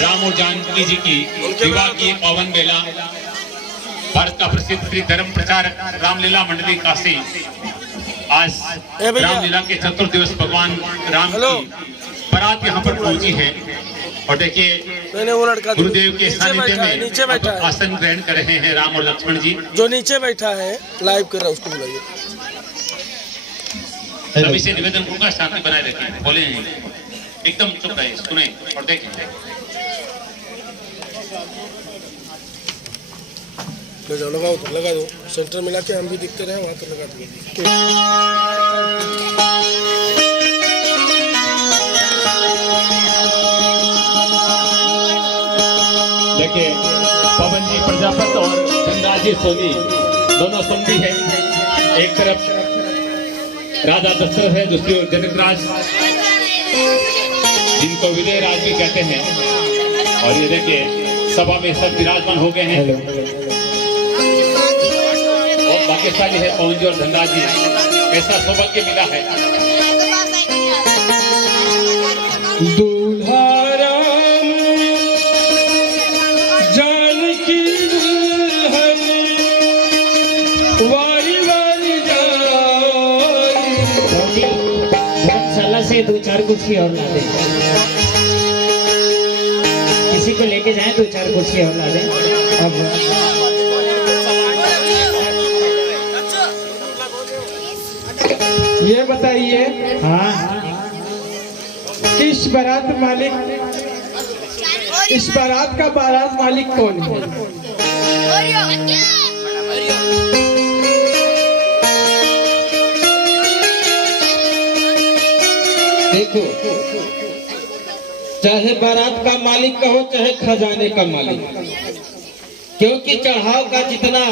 राम और जानकी जी की विवाह की पावन बेला भारत का प्रसिद्ध श्री धर्म प्रचारक रामलीला मंडली काशी आज रामलीला के चतुर्थ दिवस भगवान राम की बारात यहाँ पर पहुंची है। और देखिए गुरुदेव के सानिध्य में नीचे बैठा है, आसन ग्रहण कर रहे हैं राम और लक्ष्मण जी। जो नीचे बैठा है लाइव कर रहा है उसको बुलाइए। सभी से निवेदन होगा शांति बनाए रखें, बोले नहीं, एकदम चुप रहे, सुने और देखें। लगाओ तो लगा दो, सेंटर मिला के हम भी दिखते रहे वहाँ तो लगा दो। देखिए पवन जी प्रजापत और गंगा जी सोनी दोनों समझी है। एक तरफ राजा दशरथ है, दूसरी ओर जनकराज जिनको विजय राज भी कहते हैं। और ये देखिए सभा में सब विराजमान हो गए हैं और भाग्यशाली है पवन जी और गंगा जी, ऐसा सौभाग्य मिला है। धर्मशाला से 2-4 कुर्सी और ला दे, किसी को लेके जाए 2-4 कुर्सी और ला दे। अब ये बताइए, हाँ इस बारात का बारात मालिक कौन है? देखो, चाहे बारात का मालिक कहो चाहे खजाने का मालिक, क्योंकि चढ़ाव का जितना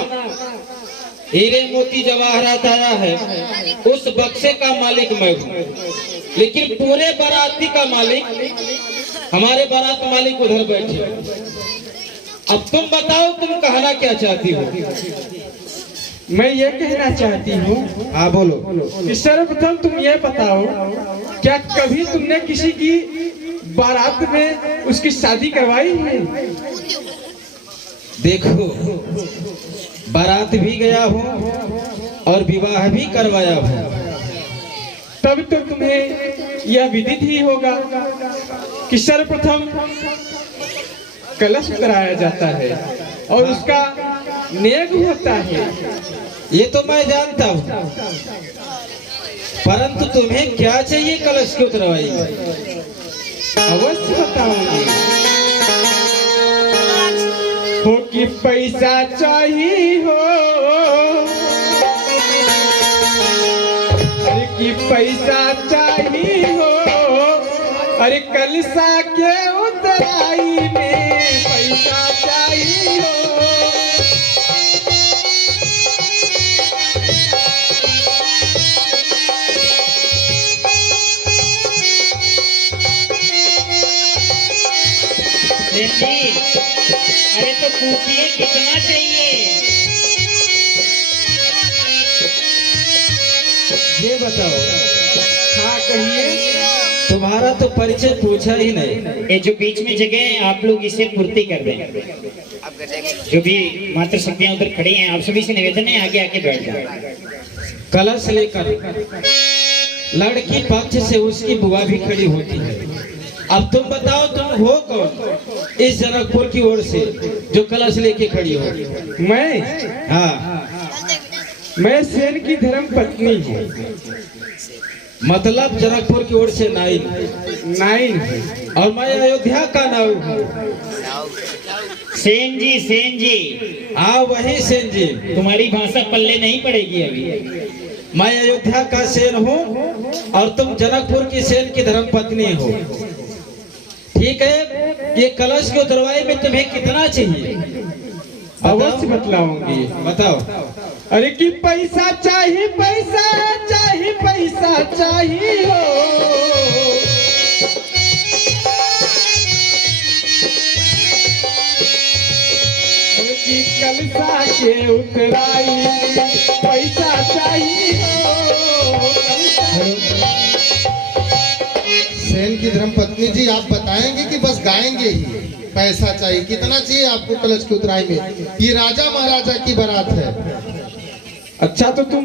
हीरे मोती जवाहरात आया है उस बक्से का मालिक मैं हूँ, लेकिन पूरे बाराती का मालिक हमारे बारात मालिक उधर बैठे। अब तुम बताओ, तुम कहना क्या चाहती हो? मैं ये कहना चाहती हूँ, हाँ बोलो। कि सर्वप्रथम तुम ये बताओ, क्या कभी तुमने किसी की बारात में उसकी शादी करवाई है? देखो, बारात भी गया हूँ और विवाह भी करवाया हूँ। तब तो तुम्हें यह विदित ही होगा कि सर्वप्रथम कलश कराया जाता है और उसका नेग होता है। ये तो मैं जानता हूँ, परंतु तुम्हें क्या चाहिए कलश की उतरवाई? अवश्य बताऊंगी। हो कि पैसा चाहिए हो, अरे कि पैसा चाहिए हो, अरे कलशा के उतराई में पैसा चाहिए हो। अरे तो पूछिए कितना चाहिए? ये बताओ। हाँ कहिए। तुम्हारा तो परिचय पूछा ही नहीं। ये जो बीच में जगह है आप लोग इसे पूर्ति कर दें। जो भी मात्र शक्तियां उधर खड़ी हैं, आप सभी से निवेदन है आगे आके बैठ जाए। कलश लेकर लड़की पक्ष से उसकी बुआ भी खड़ी होती है। अब तुम बताओ, तुम हो कौन इस जनकपुर की ओर से जो कलश लेके खड़ी हो? मैं? हाँ, मैं सेन की धर्म पत्नी हूँ। मतलब जनकपुर की ओर से नाइन है। और मैं अयोध्या का नाऊ हूँ। सेन जी हाँ वही सेन जी। तुम्हारी भाषा पल्ले नहीं पड़ेगी अभी। मैं अयोध्या का सेन हूँ और तुम जनकपुर की सेन की धर्म पत्नी हो। ठीक है, ये कलश की उतरवाई में तुम्हें कितना चाहिए? अवश्य बतलाऊंगी। बताओ। अरे कि पैसा चाहिए, पैसा चाहिए, पैसा चाहिए हो। अरे कि कलशा के उतराई पैसा चाहिए हो। सेन की धर्मपत्नी जी, आप बताएंगे कि बस गाएंगे ही? पैसा चाहिए। कितना चाहिए आपको कलश की उतराई में? ये राजा महाराजा की बारात है। अच्छा तो तुम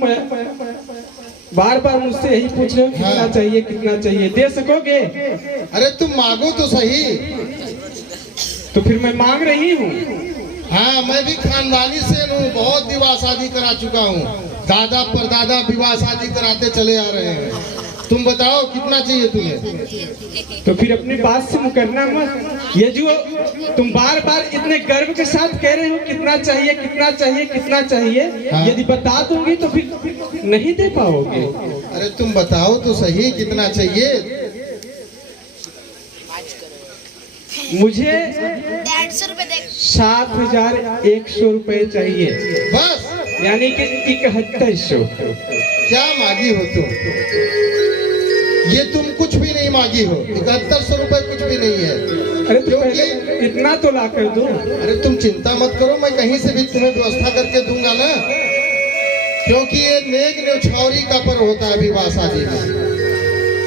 बार बार मुझसे यही पूछ रहे हो कितना हाँ। चाहिए, कितना चाहिए, दे सकोगे? अरे तुम मांगो तो सही। तो फिर मैं मांग रही हूँ। हाँ, मैं भी खानदानी से हूँ, बहुत विवाह शादी करा चुका हूँ। दादा परदादा विवाह शादी कराते चले आ रहे हैं। तुम बताओ कितना चाहिए तुम्हें? तो फिर अपनी बात से मुकरना मत। ये जो तुम बार बार इतने गर्व के साथ कह रहे हो कितना चाहिए, कितना चाहिए, कितना चाहिए, हाँ। यदि बता दूंगी तो फिर नहीं दे पाओगे। अरे तुम बताओ तो सही कितना चाहिए? मुझे 150 रुपए दे। 7,100 रुपए चाहिए, बस? यानी कि 7100। क्या मांगी हो तुम? ये तुम कुछ भी नहीं मांगी हो। 7100 रुपए कुछ भी नहीं है। अरे तो पहले इतना तो ला कर दो। अरे तुम चिंता मत करो, मैं कहीं से भी तुम्हें व्यवस्था करके दूंगा ना, क्योंकि ये नेक न्यौछावरी का पर्व होता है विवाह शादी में।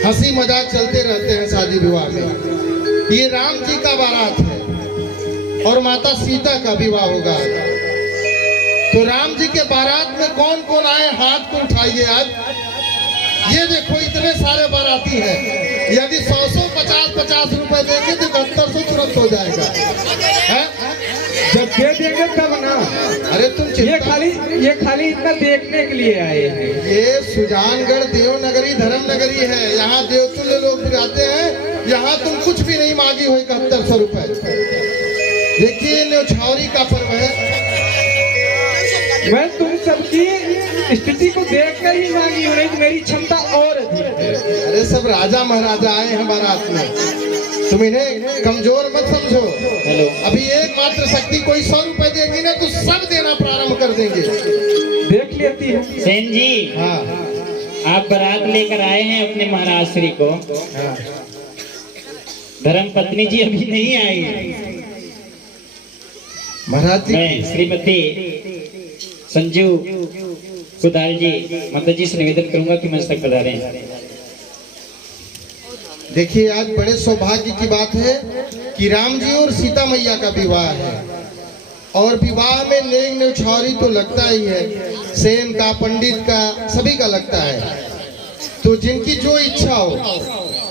हंसी मजाक चलते रहते हैं शादी विवाह में। ये राम जी का बारात है और माता सीता का विवाह होगा। तो राम जी के बारात में कौन कौन आए, हाथ को उठाइए आज। ये देखो इतने सारे बाराती हैं। यदि 100 50 रुपए देंगे तो 7100 तुरंत हो जाएगा है? जब दे देंगे तब ना। अरे तुम ये खाली इतना देखने के लिए आए हैं। ये सुजानगढ़ देवनगरी धर्म नगरी है, यहाँ देवतुल्य लोग भी आते हैं। यहाँ तुम कुछ भी नहीं मांगी हो 7100 रुपए। देखिए न्यौछावरी का पर्व है। मैं तुम सबकी स्थिति को देखकर ही मांगी हूँ, नहीं तो मेरी क्षमता और अधिक है। अरे सब राजा महाराजा आए हैं बारात में, तुम इन्हें कमजोर मत समझो। हेलो। अभी एकमात्र शक्ति कोई 100 रुपए देगी ना तो सब देना प्रारंभ कर देंगे। देख लेती हूँ। सेन जी, हाँ आप बारात लेकर आए हैं अपने महाराज श्री को। हाँ। धर्म पत्नी जी अभी नहीं आई। महाराज जी मैं श्रीमती संजू सुधार जी माता जी से निवेदन करूंगा कि मंच तक पधारें। देखिए आज बड़े सौभाग्य की बात है कि राम जी और सीता मैया का विवाह है। और विवाह में नेक न्यौछावरी तो लगता ही है, सेन का, पंडित का, सभी का लगता है। तो जिनकी जो इच्छा हो,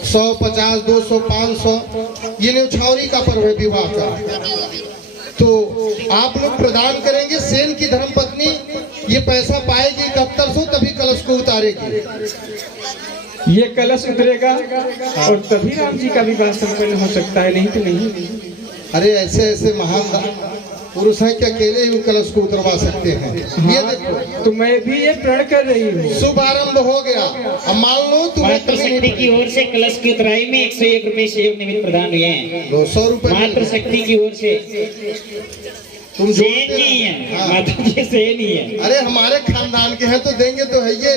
100 50 200 500, ये न्यौछावरी का पर्व है विवाह का। तो आप लोग प्रदान करेंगे। सेन की धर्मपत्नी ये पैसा पाएगी 7100, तभी कलश को उतारेगी। ये कलश उतरेगा और तभी राम जी का विवाह संपन्न हो सकता है, नहीं तो नहीं। अरे ऐसे ऐसे महान पुरुष हैं कि अकेले ही कलश को उतरवा सकते हैं। ये देखो, तो मैं भी ये प्रण कर रही हूँ। शुभ आरंभ हो गया। अब मान लो तुम्हें मातृ शक्ति की ओर से कलश की उतराई में 101 रुपए से निमित्त प्रदान हुए हैं। 200 रुपए मातृ शक्ति की ओर से तुम सेन जोड़ते जी हैं, रहो। हाँ। माता जी सेन ही है। अरे हमारे खानदान के हैं तो देंगे तो है ये।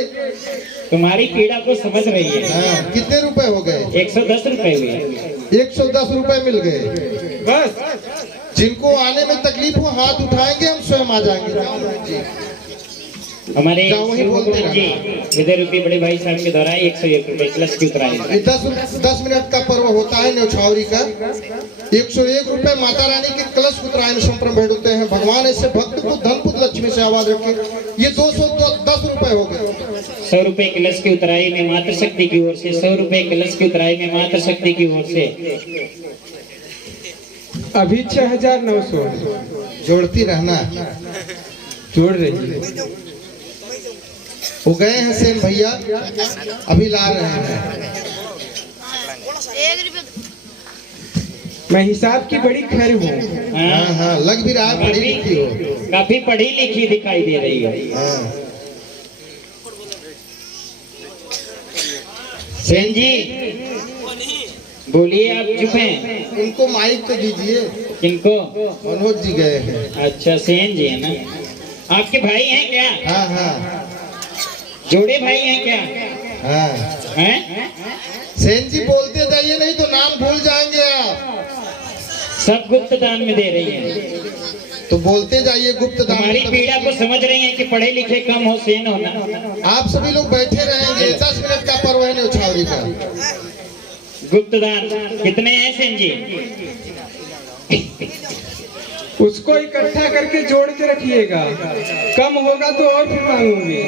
तुम्हारी पीड़ा को समझ रही है। हाँ, कितने रुपए हो गए? 110 रुपए हुए। 110 रुपए मिल गए। बस जिनको आने में तकलीफ हो हाथ उठाएंगे, हम स्वयं आ जाएंगे। हमारे जाओ वहीं बोलते रहना। जी विदय रूपी बड़े भाई साहब के द्वारा 101 रुपए कलश की उतराई। ये 10 मिनट का पर्व होता है न्यौछावरी का। 101 रुपए माता रानी के कलश उतराई में संप्रम भेंट होते हैं। भगवान ऐसे भक्त को धन पुत्र लक्ष्मी से आवाज रखे। ये 210 रुपए हो गए। 100 रुपए कलश की उतराई में मातृ शक्ति की ओर से, 100 रुपए कलश की उतराई में मातृ शक्ति की ओर से। अभी 6900 जोड़ती रहना। जोड़ रही है। वो गए हैं सेन भैया, अभी ला रहे हैं। 1 रुपया। मैं हिसाब की बड़ी खैर हूँ। हाँ हाँ, लग भी रहा है पढ़ी लिखी हो। काफी पढ़ी लिखी दिखाई दे रही है। हाँ। सेन जी बोलिए, आप चुप हैं। उनको माइक तो दीजिए। किनको? मनोज जी गए हैं। अच्छा सेन जी है ना, आपके भाई हैं क्या? हाँ हाँ जोड़े भाई हैं क्या? हाँ। हैं? सेन जी बोलते जाइए, नहीं तो नाम भूल जाएंगे आप। सब गुप्त दान में दे रही हैं। तो बोलते जाइए गुप्त दान। हमारी पीड़ा को समझ रही हैं कि पढ़े लिखे कम हो, सेन होना। आप सभी लोग बैठे रहेंगे। 10 मिनट का पर्व है न्यौछावरी का। गुप्त दान कितने हैं सेन जी? उसको इकट्ठा करके जोड़ के रखिएगा, कम होगा तो और फिर मांगूंगी।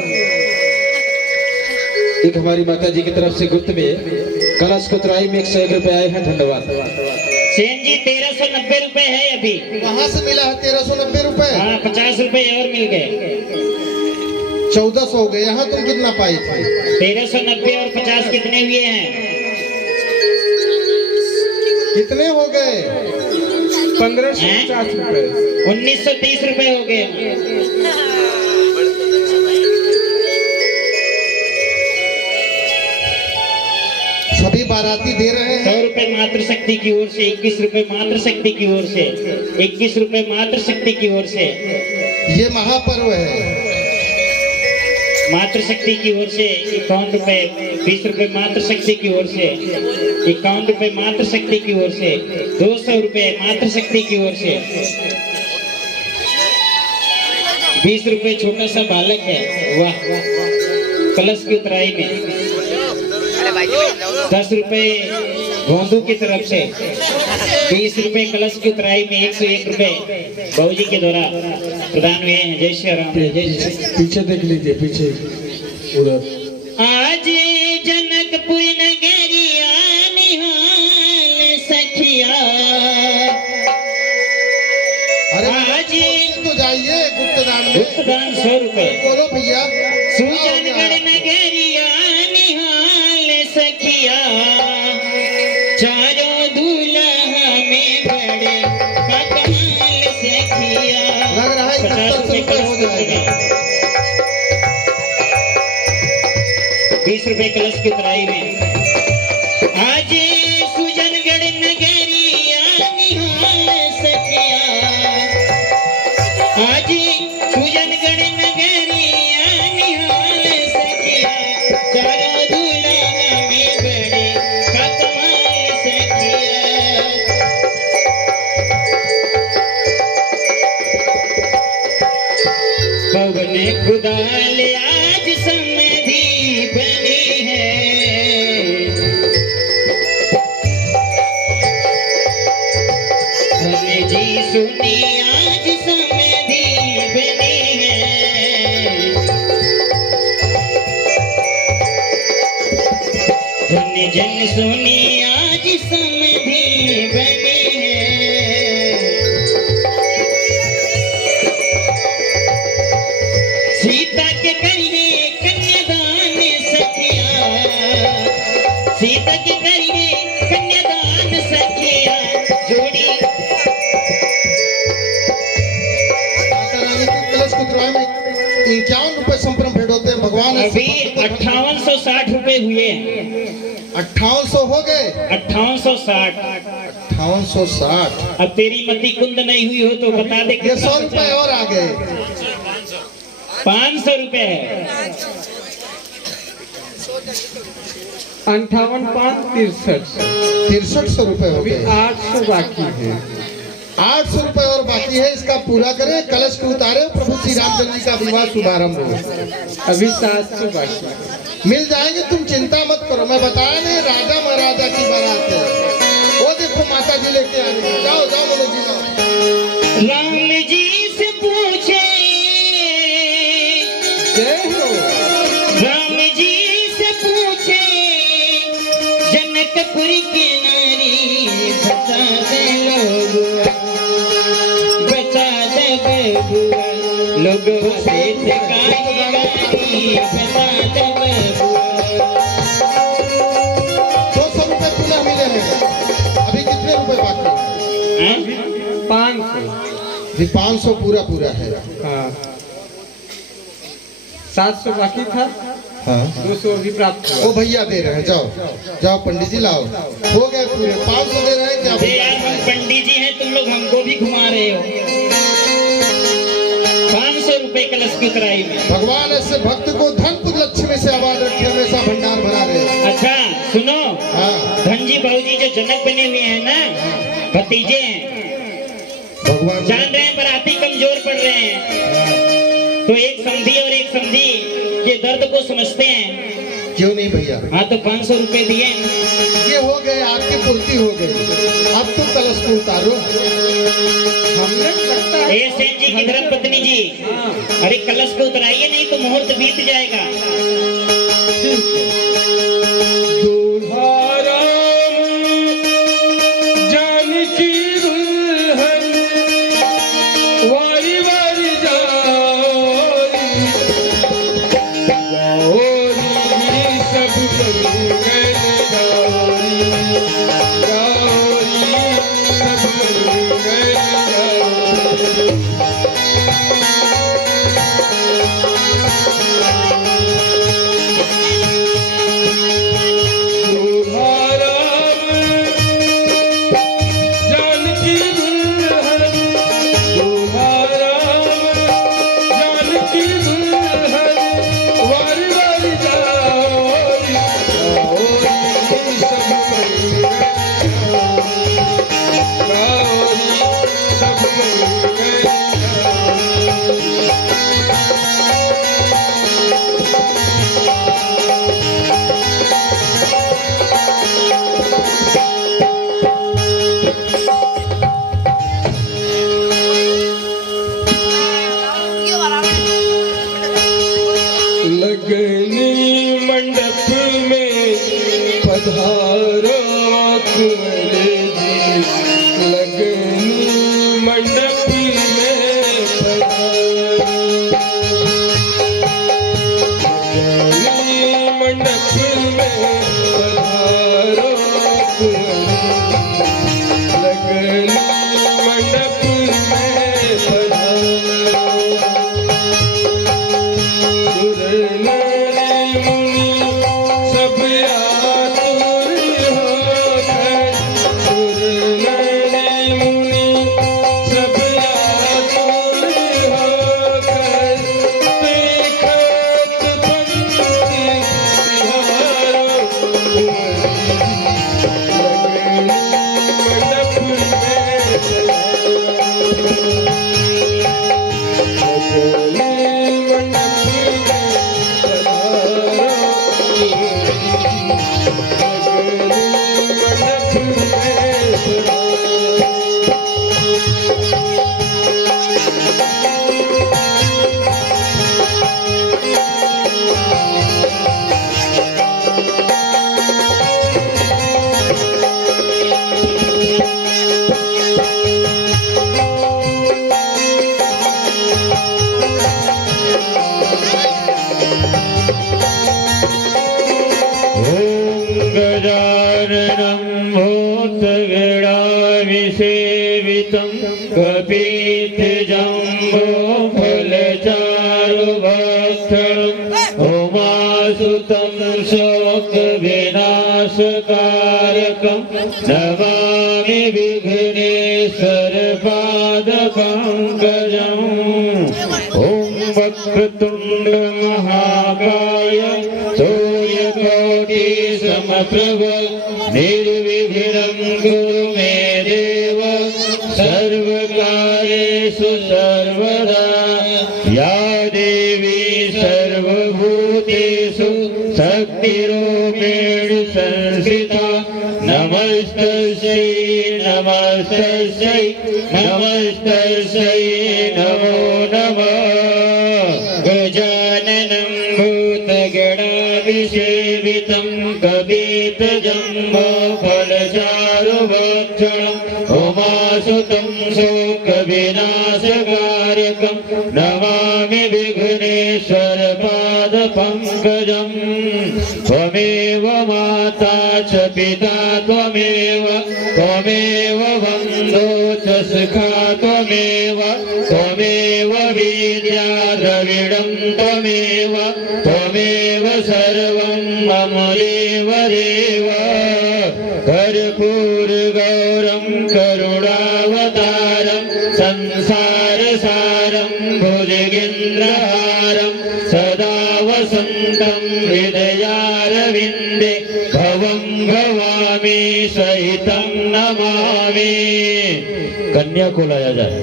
एक हमारी माता जी की तरफ से गुप्त में कलश कुतराई में 101 रुपए आए हैं, धन्यवाद। सेन जी 1390 रुपए है अभी। कहाँ से मिला है 1390 रुपए? हाँ 50 रुपए और मिल गए। 1400 हो गए। यहाँ तुम कितना पाई थी? 1390 और 50 कितने हुए हैं? कितने हो गए? 1550 रुपए। 1930 रुपए हो गए। सभी बाराती दे रहे हैं। 100 रुपए मातृ शक्ति की ओर से, 21 रुपए मातृ शक्ति की ओर से, 21 रुपए मातृ शक्ति की ओर से। ये महापर्व है। मातृ शक्ति की ओर से 51 रुपए, 20 रुपए मातृ शक्ति की ओर से, 51 रुपए मातृ शक्ति की ओर से, 200 रुपए मातृ शक्ति की ओर से, 20 रुपए छोटा सा बालक है, वाह कलश की उतराई में। 10 रुपए गोंदू की तरफ से, 20 रुपए कलश की उतराई में, 101 रुपए बाबूजी के द्वारा प्रदान हुए हैं। जय श्री राम। जय श्री। पीछे देख लीजिए, पीछे उधर। आज जनकपुर नगरिया निहाल सखिया। अरे आज तो जाइए गुप्तदान में। गुप्तदान 100 रुपए। बोलो भैया। सुजनगढ़ नगरिया निहाल सखिया। चारों दूल्हा में बड़े कमाल सखिया। लग रहा है 71 रुपए हो जाएगा। 20 रुपए कलश की उतराई में। आज सुजनगढ़ नगरिया निहाल सखिया। आज सुजनगढ़ नगरिया निहाल सखिया। चारों दूल्हा में बड़े कमाल सखिया। पवन खुदाल आज समधी बनी है। धन जी सुनी आज समधी बनी है। धन जन सुनी आज समधी बनी है। सीता के करिए कन्यादान सखिया। सीता के करिए कन्यादान सखिया। जोड़ी माता रानी की कलश कुतराई में 51 रुपए संप्रम भेंट होते हैं। भगवान अभी 5860 रुपए हुए हैं। 5800 हो गए। 5860। 5860। अब तेरी मति कुंद नहीं हुई हो तो बता दे ये 100 रुपए और आ गए। 500 रुपए है। 58 5 63। 6300 रुपए हो अभी गए। 800 बाकी है। 800 रुपए और बाकी है। इसका पूरा करें, कलश को उतारे, प्रभु श्री रामचंद्र जी का विवाह शुभारंभ हो। अभी 700 बाकी है। मिल जाएंगे, तुम चिंता मत करो। मैं बताया नहीं, राजा महाराजा की बारात है। वो देखो माता जी लेके आ रही है। जाओ जाओ मनोज जी जाओ। राम जी से पूछे। जय हो। राम जी से पूछे। जनकपुर की नारी बता दे लोगुआ। बता दे बबुआ। लोगों से गाई गाई बता दे बबुआ। 200 रुपए पुनः मिले हैं। अभी कितने रुपए बाकी हैं? हैं? 500। अभी 500 पूरा पूरा है। हाँ 700 बाकी था। हाँ 200 अभी प्राप्त हुआ। वो भैया दे रहे हैं। जाओ जाओ पंडित जी लाओ। हो गए पूरे। 500 दे रहे हैं क्या? अरे यार हम पंडित जी हैं, तुम लोग हमको भी घुमा रहे हो। 500 रुपए कलश की उतराई में। भगवान ऐसे भक्त को धन पुत्र लक्ष्मी से आबाद रखे, हमेशा भंडार भरा रहे। अच्छा सुनो, हाँ धनजी बाबूजी जो जनक बने हुए हैं ना, भतीजे हैं। भगवान जान रहे हैं बराती कमजोर पड़ रहे हैं, तो एक समधी और एक समधी के दर्द को समझते हैं। क्यों नहीं भैया? हाँ तो 500 रुपए दिए। ये हो गए, आपकी पूर्ति हो गई। अब तो कलश को उतारो। हमने लगता है ए सेठ जी की धर्मपत्नी जी, अरे कलश को उतराइए नहीं तो मुहूर्त बीत जाएगा। दूल्हा राम जानकी दुल्हन वारी वारी जाओरी, गौरी सब मंगल गौरी, गौरी सब मंगल गौरी। लगनी मंडप में पधारो कुंवर जी, लगनी मंडप में पधारो, लगनी मंडप में पधारो कुंवर जी, लगनी मंडप में पधारो। गजाननं भूतगणाभिसेवितं कपित्थजम्बो फलचारुभक्षणम् उमासुतं शोकविनाशकारकं नमामि विघ्नेश्वरपादपङ्कजम्। ॐ वक्रतुण्ड महाकाय सूर्यकोटि समप्रभ निर्विघ्नं कुरु मे देव सर्वकार्येषु सर्वदा। या देवी सर्वभूतेषु शक्तिरूपेण संस्थिता नमस्तस्यै नमस्तस्यै नमस्तस्यै नमो नमः। गजाननं भूतगणाभिसेवितं कपित्थजम्बो फलचारुभक्षणम् उमासुतं शोकविनाशकारकं नमामि विघ्नेश्वरपादपङ्कजम्। त्वमेव माता च पिता त्वमेव बन्धो च सखा त्वमेव विद्या द्रविडं त्वमेव सर्वं मम देव देव। कर्पूरगौरं करुणावतारं संसारसारं भुजगेन्द्रहारं सदा वसन्तं हृदयारविन्दे भवं भवामि सहितं नमामि। कन्या को लाया जाए।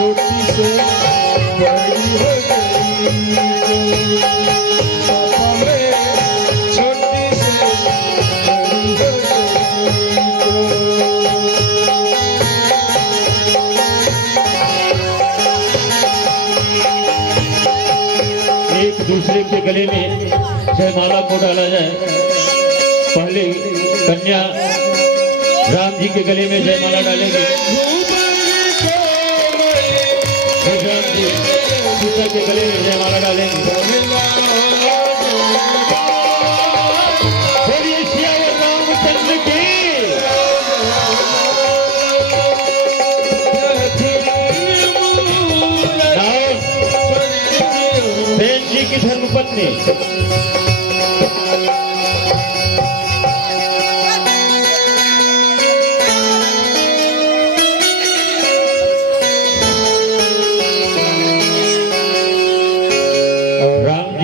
छोटी से बड़ी हो गई पापा मैं छोटी से बड़ी हो गई। एक दूसरे के गले में जयमाला को डाला जाए। पहले कन्या राम जी के गले में जयमाला डालेंगे, राम जी सीता के गले में जयमाला डालेंगे। बोलिए सियावर रामचंद्र की। बहन जी की धर्मपत्नी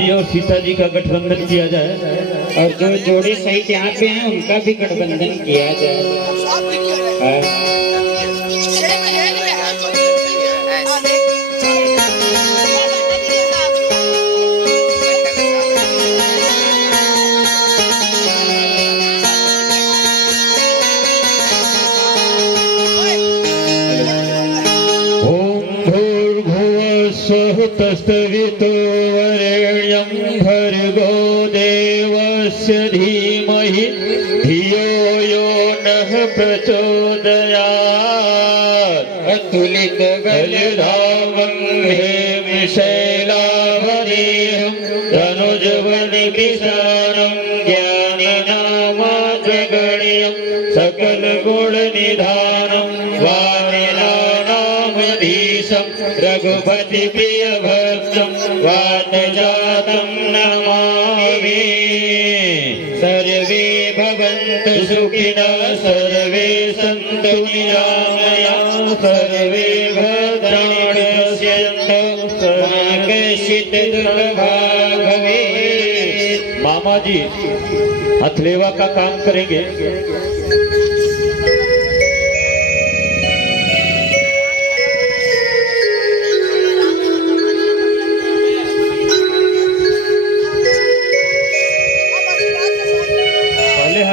और सीता जी का गठबंधन किया जाए, और जो जोड़े सहित यहाँ पे हैं उनका भी गठबंधन किया जाए। तस्तवितो वरेण्यं भर्गो देवस्य धीमहि धियो यो नः प्रचोदयात्। अतुलित बलधामं हेमशैलावदेहं तनुजवनिकृशानं ज्ञानिनामाग्रगण्यं सकलगुणनिधानं वारिणानामधीशं रघुपति प्रिय भक्तं वातजातं नमामि। सर्वे भवन्तु सुखिनः सर्वे सन्तु निरामयाः सर्वे भद्राणि पश्यन्तु मा कश्चित् दुर्भाग् भवेत्। मामा जी हथलेवा का काम करेंगे।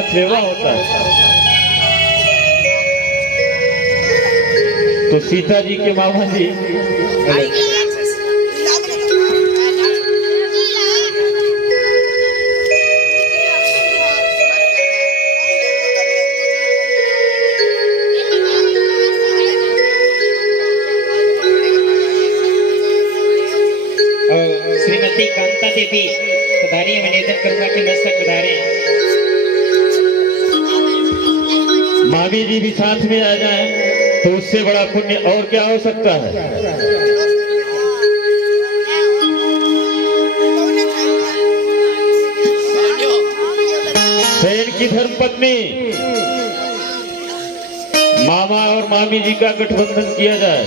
सेवा होता है तो सीता जी के मामा जी श्रीमती कांता देवी पधारी, निवेदन करूंगा कि मस्तक पधारे। मामी जी भी साथ में आ जाएं तो उससे बड़ा पुण्य और क्या हो सकता है। सेन की धर्मपत्नी मामा और मामी जी का गठबंधन किया जाए।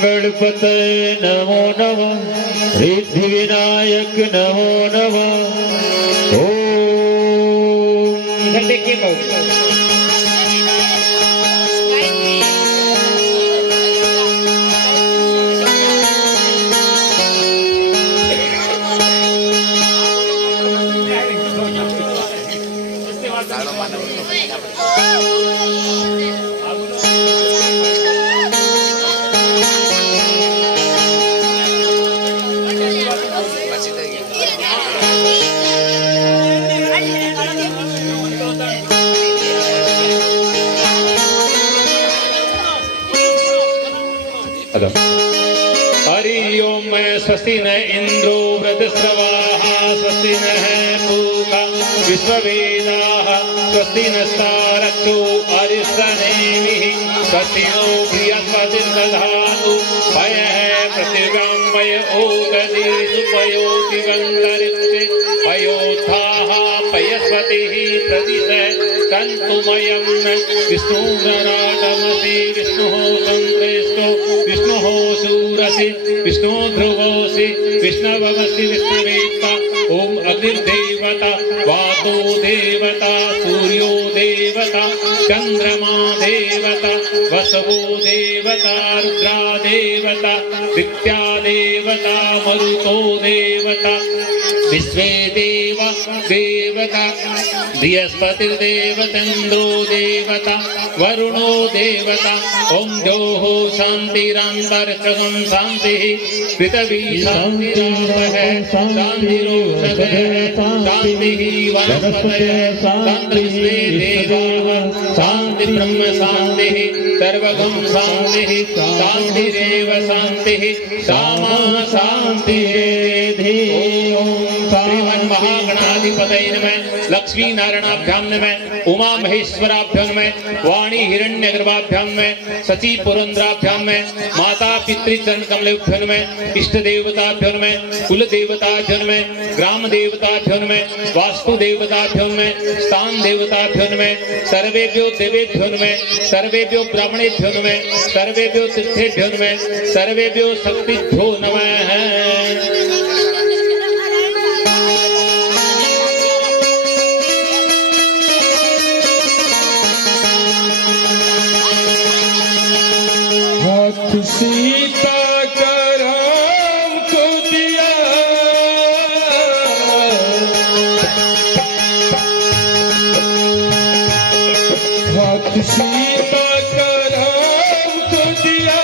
गणपते नमो नमः, रिद्धि विनायक नमो नमः। ओम इधर देखिए बहुत Thank you. स्वस्ति न इंद्रो वृद्धस्रवाः स्वस्ति नः पूषा विश्ववेदाः स्वस्ति नस्तारक्षो अरिष्टनेमिः स्वस्ति नो बृहस्पतिर्दधातु पयः पृथिव्यां पय ओगदीषु पयोतिवन्तरिक्षे पयोत्थाः पयस्पतिः प्रदिशः तन्तुमयं विष्णुरराटमसि विष्णुः संश्रेष्ठो विष्णुः शूरसि विष्णु ध्रुवोऽसि विष्णवमसि विष्णुवेत्ता ओम अग्निर्देवता वातो देवता सूर्यो देवता चंद्रमा देवता वसवो देवता रुद्रा देवता दित्या देवता मरुतो देवता विश्वे देवा देवता बृहस्पतिर्देवतेन्द्रो देवता वरुणो देवता ओम द्योः शान्तिरान्तरिक्षं शान्तिः पृथिवी शान्तिरापः शान्तिरोषधः शान्तिः वनस्पतयः शान्तिर्विश्वे देवाः शान्ति ब्रह्म शान्तिः सर्वगं शान्तिः शान्तिरेव शान्तिः सामा शान्तिरेधि श्रीमन् महागणाधिपतये नमः लक्ष्मी नारायणाभ्यां नमः उमा महेश्वराभ्यां नमः वाणी हिरण्यगर्भाभ्यां नमः सची पुरंदराभ्यां नमः माता पितृचरण कमलेभ्यो नमः इष्ट देवताभ्यो नमः कुल देवताभ्यो नमः ग्राम देवताभ्यो नमः वास्तु देवताभ्यो नमः स्थान देवताभ्यो नमः सर्वेभ्यो देवेभ्यो नमः सर्वेभ्यो ब्राह्मणेभ्यो नमः सर्वेभ्यो तीर्थेभ्यो नमः सर्वेभ्यो शक्तिभ्यो नमः। सीता का राम को दिया हाथ सीता का राम को दिया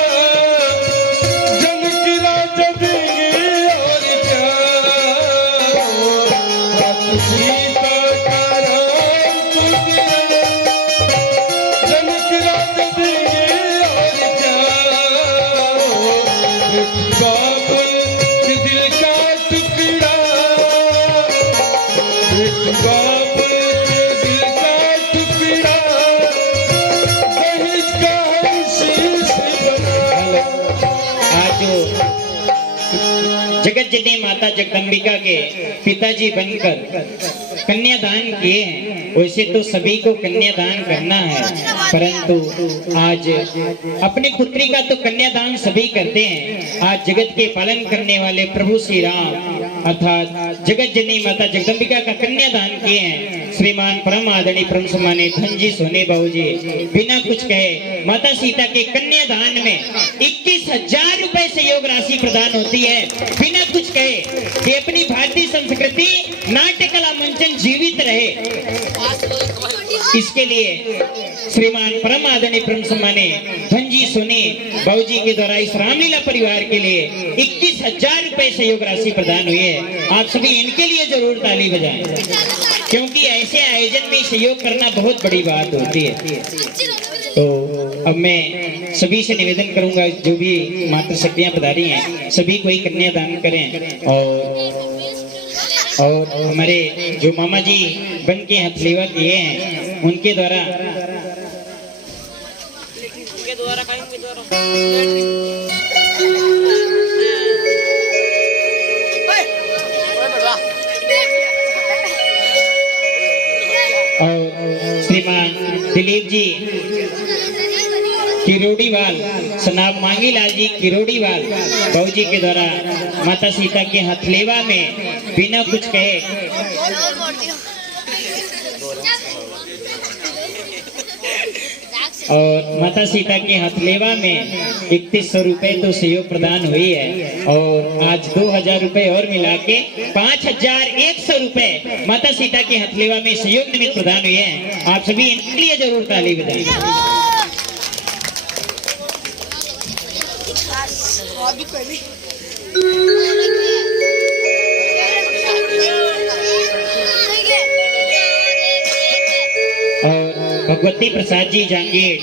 जनक राजा देंगे और क्या हाथ सीता का राम को दिया जनक राजा देंगे और क्या बाबुल के दिल का टुकड़ा बाबुल के दिल का टुकड़ा दहेज का शीश बना। आज जगत जननी माता जगदम्बिका के पिताजी बनकर कन्यादान किए हैं। वैसे तो सभी को कन्यादान करना है, परंतु आज अपनी पुत्री का तो कन्यादान सभी करते हैं। आज जगत के पालन करने वाले प्रभु श्री राम अर्थात जगत जननी माता जगदम्बिका का कन्यादान किए हैं। श्रीमान परम आदरणीय परम सम्मानित धनजी सोने बाबू जी बिना कुछ कहे माता सीता के कन्यादान में 21,000 रुपए सहयोग राशि प्रदान होती है। बिना कुछ कहे कि अपनी भारतीय संस्कृति नाट्य कला मंचन जीवित रहे, इसके लिए श्रीमान परम आदरणीय परम सम्मानित धनजी सोने बाबूजी के द्वारा इस रामलीला परिवार के लिए 21,000 रुपए सहयोग राशि प्रदान हुई है। आप सभी इनके लिए जरूर ताली बजाएं, क्योंकि ऐसे आयोजन में सहयोग करना बहुत बड़ी बात होती है। तो अब मैं सभी से निवेदन करूंगा, जो भी मातृशक्तियां पधारी हैं सभी को ही कन्यादान करें। और हमारे जो मामा जी बन के हथलेवा किए हैं उनके द्वारा और श्रीमान दिलीप जी किरोड़ीवाल, सनाब मांगीलाल जी किरोड़ीवाल बाबू जी के द्वारा माता सीता के हथलेवा में बिना कुछ कहे और माता सीता के हथलेवा में 3100 रुपए तो सहयोग प्रदान हुई है। और आज 2000 रुपए और मिला के 5100 रुपए माता सीता के हथलेवा में सहयोग निमित्त प्रदान हुए हैं। आप सभी इनके लिए जरूर ताली बजाएं। और भगवती प्रसाद जी जांगीर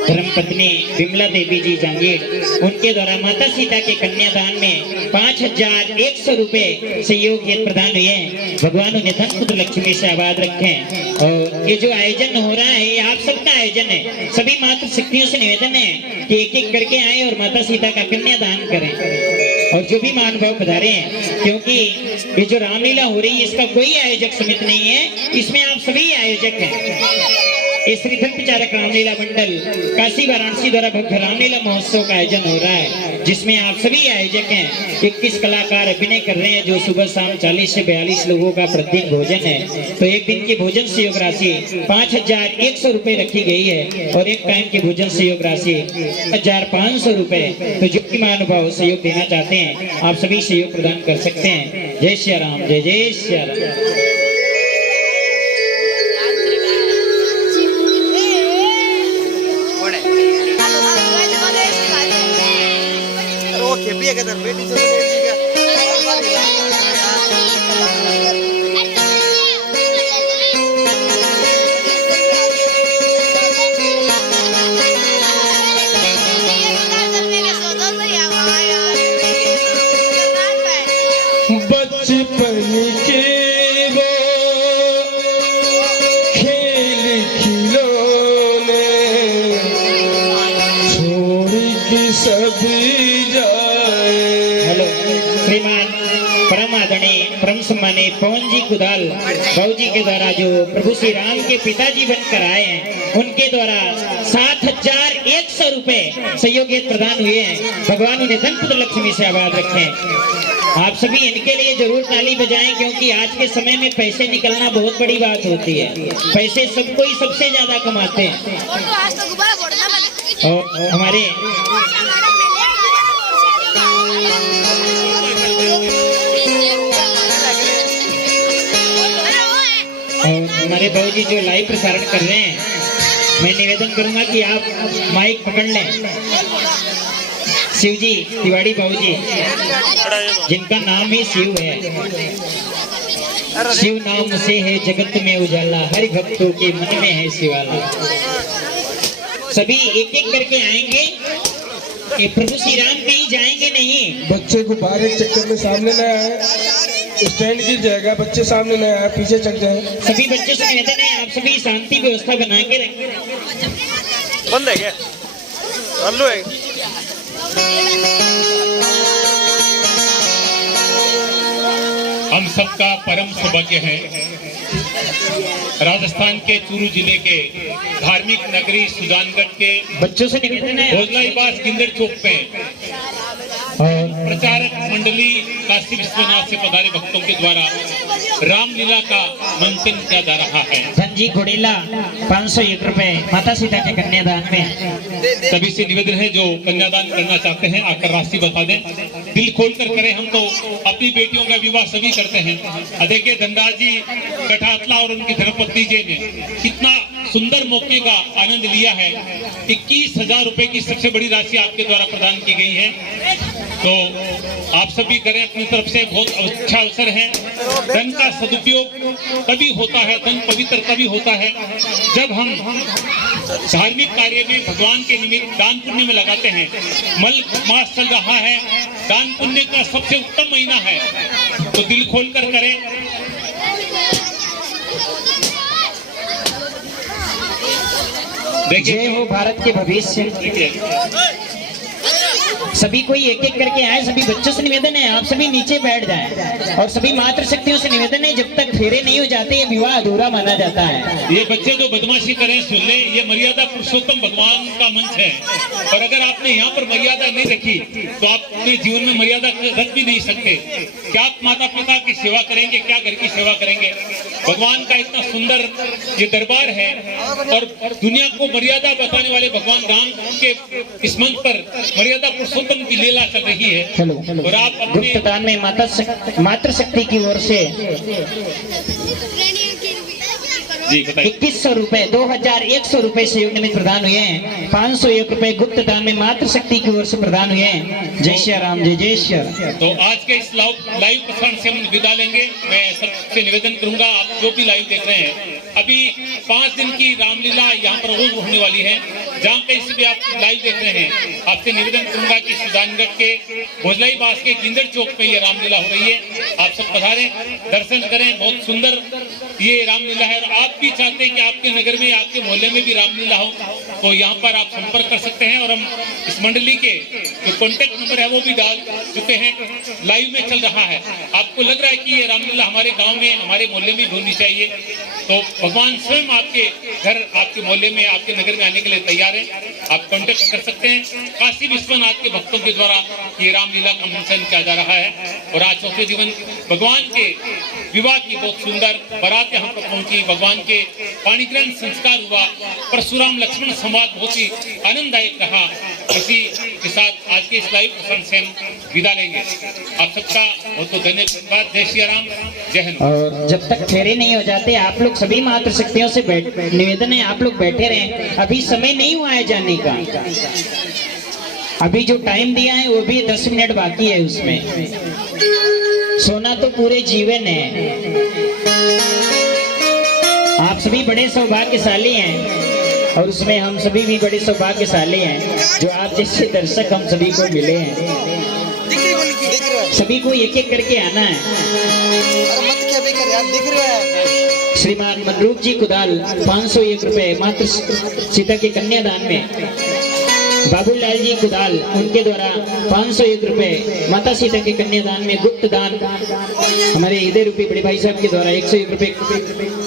धर्मपत्नी विमला देवी जी जांगीर, उनके द्वारा माता सीता के कन्यादान में 5100 रुपए सहयोग हेतु प्रदान हुए हैं। भगवान उन्हें धन पुत्र लक्ष्मी से आबाद रखें। और ये जो आयोजन हो रहा है ये आप सबका आयोजन है। सभी मातृ शक्तियों से निवेदन है कि एक एक करके आए और माता सीता का कन्यादान करें। और जो भी महानुभाव पधारे हैं, क्योंकि ये जो रामलीला हो रही है इसका कोई आयोजक समिति नहीं है, इसमें आप सभी आयोजक हैं। इस श्रीधर प्रचारक रामलीला मंडल काशी वाराणसी द्वारा भव्य रामलीला महोत्सव का आयोजन हो रहा है, जिसमें आप सभी आयोजक हैं। 21 कलाकार अभिनय कर रहे हैं, जो सुबह शाम 40 से 42 लोगों का प्रतिदिन भोजन है। तो एक दिन की भोजन सहयोग राशि 5100 रुपए रखी गई है और एक टाइम की भोजन सहयोग राशि 1500 रुपए। तो जो भी महानुभाव सहयोग देना चाहते हैं आप सभी सहयोग प्रदान कर सकते हैं। जय श्री राम, जय जय श्री राम। बचपन के वो खेल खिलौने छोड़ के सभी जाए। हेलो श्रीमान परम आदरणीय परम सम्मानीय पवन जी कुदाल बाबू जी के द्वारा जो प्रभु श्री राम के पिताजी बनकर आए हैं, उनके द्वारा 7100 रुपए सहयोग प्रदान हुए हैं। भगवान उन्हें धन पुत्र लक्ष्मी से आबाद रखें। आप सभी इनके लिए जरूर ताली बजाएं, क्योंकि आज के समय में पैसे निकलना बहुत बड़ी बात होती है। पैसे सबको ही सबसे ज्यादा कमाते हैं। और हमारे बाबू जी जो लाइव प्रसारण कर रहे हैं, मैं निवेदन करूंगा कि आप माइक पकड़ लें। शिव जी तिवारी बाबू जी, जिनका नाम ही शिव है, शिव नाम से है जगत में उजाला, हरि भक्तों के मन में है शिवाला। सभी एक एक करके आएंगे कि प्रभु श्री राम कहीं जाएंगे नहीं। बच्चे को बाहर एक चक्कर में सामने न आए, स्टैंड गिर जाएगा, बच्चे सामने न आए, पीछे चल जाए। सभी बच्चों से निवेदन है आप सभी शांति व्यवस्था बना के रखें। बंद है क्या? चालू है। हम सबका परम सौभाग्य है राजस्थान के चूरू जिले के धार्मिक नगरी सुजानगढ़ के बच्चों से निवेदन है भोजलाईबास गिंदड़ चौक पे प्रचारक मंडली काशी विश्वनाथ से पधारे भक्तों के द्वारा रामलीला का मंचन किया जा रहा है। धनजी घोड़ेला 501 रुपए माता सीता के कन्यादान में। सभी से निवेदन है जो कन्यादान करना चाहते हैं आकर राशि बता दें, दिल खोल कर करें। हम तो अपनी बेटियों का विवाह सभी करते हैं। देखिए धनराज जी कठातला और उनकी धर्मपत्नी जी ने कितना सुंदर मौके का आनंद लिया है। 21,000 रुपए की सबसे बड़ी राशि आपके द्वारा प्रदान की गई है। तो आप सभी करें अपनी तरफ से, बहुत अच्छा अवसर है। धन का सदुपयोग तभी होता है, धन पवित्र तभी होता है जब हम धार्मिक कार्य में भगवान के निमित्त दान पुण्य में लगाते हैं। मल मास चल रहा है, दान पुण्य का सबसे उत्तम महीना है, तो दिल खोल कर करें। जय हो भारत के भविष्य। सभी कोई एक एक करके आए। सभी बच्चों से निवेदन है आप सभी नीचे बैठ जाएं और सभी मातृ शक्तियों से निवेदन है जब तक फेरे नहीं हो जाते ये विवाह अधूरा माना जाता है। ये बच्चे जो बदमाशी करें सुन ले, ये मर्यादा पुरुषोत्तम भगवान का मंच है और अगर आपने यहाँ पर मर्यादा नहीं रखी तो आप अपने जीवन में मर्यादा रख भी नहीं सकते। क्या आप माता पिता की सेवा करेंगे, क्या घर की सेवा करेंगे? भगवान का इतना सुंदर ये दरबार है और दुनिया को मर्यादा बताने वाले भगवान राम के इस मंच पर मर्यादा पुरुषोत्तम की लीला चल रही है। और आप अपने गुप्तदान में मातृ शक्ति की ओर से 2100 रुपए 2100 रुपए सहयोग निमित्त प्रदान हुए हैं। 501 रुपए गुप्त दान में मातृ शक्ति की ओर से प्रदान हुए हैं। जय श्री राम, जय जय श्री राम। तो आज के इस लाइव प्रसारण से हम विदा लेंगे। मैं सबसे निवेदन करूंगा आप जो भी लाइव देख रहे हैं, अभी 5 दिन की रामलीला यहाँ पर रोज होने वाली है। जहाँ कहीं से भी आप लाइव देख रहे हैं, आपसे निवेदन करूंगा कि सुजानगढ़ के भोजलाई बास के गिंदड़ चौक पे ये रामलीला हो रही है। आप सब पधारें, दर्शन करें। बहुत सुंदर ये रामलीला है और आप भी चाहते हैं कि आपके नगर में, आपके मोहल्ले में भी रामलीला हो, तो यहाँ पर आप संपर्क कर सकते हैं। और हम इस मंडली के जो कॉन्टेक्ट नंबर है वो भी डाल चुके हैं, लाइव में चल रहा है। आपको लग रहा है कि ये रामलीला हमारे गांव में, हमारे मोहल्ले में होनी चाहिए, तो भगवान स्वयं आपके घर, आपके मोहल्ले में, आपके नगर में आने के लिए तैयार है। आप कांटेक्ट कर सकते हैं। काशी विश्वनाथ के भक्तों के द्वारा ये रामलीला का मंचन किया जा रहा है। और आज चौथे दिन भगवान के विवाह की बहुत सुंदर बारात यहाँ पर पहुंची, भगवान के पाणी ग्रहण संस्कार हुआ, परशुराम लक्ष्मण संवाद बहुत ही आनंददायक रहा। इसी के साथ आज के इस लाइव प्रसंग से हम विदा लेंगे। आप सबका बहुत बहुत धन्यवाद। जय श्री राम, जय हिंद। और जब तक फेरे नहीं हो जाते, आप लोग सभी मातृ शक्तियों से निवेदन है, आप लोग बैठे रहें। अभी समय नहीं हुआ है जाने का, अभी जो टाइम दिया है वो भी 10 मिनट बाकी है। उसमें सोना तो पूरे जीवन है। आप सभी बड़े सौभाग्यशाली हैं और उसमें हम सभी भी बड़े सौभाग्यशाली हैं जो आप जैसे दर्शक हम सभी को मिले हैं। सभी को एक एक करके आना है। श्रीमान मनरूप जी कुदाल 501 रुपए मात्र सीता के कन्यादान में। बाबूलाल जी कुदाल उनके द्वारा 501 रुपए माता सीता के कन्यादान में गुप्त दान। हमारे हृदय रूपी बड़े भाई साहब के द्वारा 101 रुपए